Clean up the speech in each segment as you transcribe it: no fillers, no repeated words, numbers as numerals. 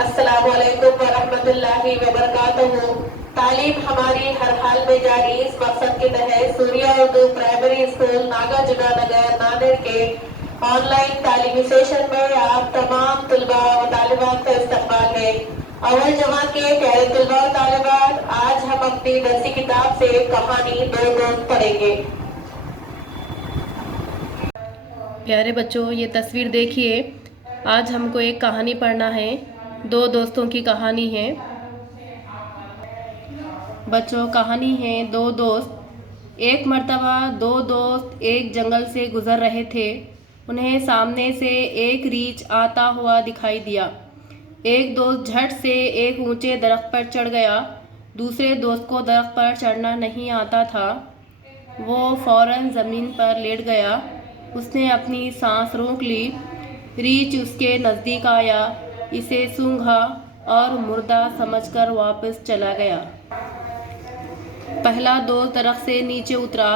अस्सलामुअलैकुम वरहमतुल्लाहि वबरकातुहू। तालीम हमारी हर हाल में जारी, इस मकसद के तहत सूर्या उर्दू प्राइमरी स्कूल नागाजुना नगर नांदेड़ के ऑनलाइन तालीमी सेशन में आप तमाम तुलबा व तालिबात का इस्तकबाल है। अव्वल जमात के प्यारे तुलबा व तालिबात, आज हम अपनी दरसी किताब से कहानी दो दोस्त पढ़ेंगे। प्यारे बच्चों, ये तस्वीर देखिए। आज हमको एक कहानी पढ़ना है। दो दोस्तों की कहानी है। बच्चों, कहानी है दो दोस्त। एक मर्तबा दो दोस्त एक जंगल से गुजर रहे थे। उन्हें सामने से एक रीछ आता हुआ दिखाई दिया। एक दोस्त झट से एक ऊंचे दरख्त पर चढ़ गया। दूसरे दोस्त को दरख्त पर चढ़ना नहीं आता था। वो फौरन ज़मीन पर लेट गया। उसने अपनी सांस रोक ली। रीछ उसके नज़दीक आया, इसे सूंघा और मुर्दा समझकर वापस चला गया। पहला दोस्त दरख्त से नीचे उतरा,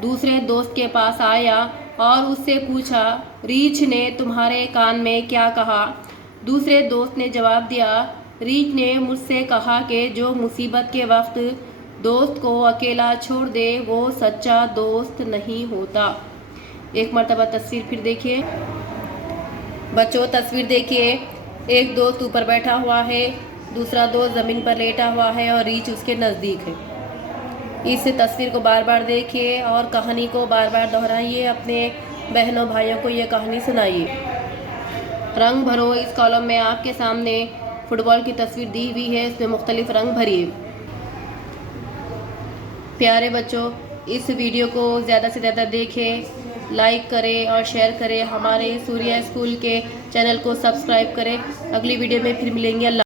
दूसरे दोस्त के पास आया और उससे पूछा, रीछ ने तुम्हारे कान में क्या कहा? दूसरे दोस्त ने जवाब दिया, रीछ ने मुझसे कहा कि जो मुसीबत के वक्त दोस्त को अकेला छोड़ दे वो सच्चा दोस्त नहीं होता। एक मर्तबा तस्वीर फिर देखिए। बच्चों, तस्वीर देखिए। एक दोस्त ऊपर बैठा हुआ है, दूसरा दोस्त ज़मीन पर लेटा हुआ है और रीछ उसके नज़दीक है। इस तस्वीर को बार बार देखिए और कहानी को बार बार दोहराइए। अपने बहनों भाइयों को ये कहानी सुनाइए। रंग भरो। इस कॉलम में आपके सामने फुटबॉल की तस्वीर दी हुई है, इसमें मुख्तलिफ रंग भरिए। प्यारे बच्चों, इस वीडियो को ज़्यादा से ज़्यादा देखें, लाइक करें और शेयर करें। हमारे सूर्या स्कूल के चैनल को सब्सक्राइब करें। अगली वीडियो में फिर मिलेंगे। अल्लाह।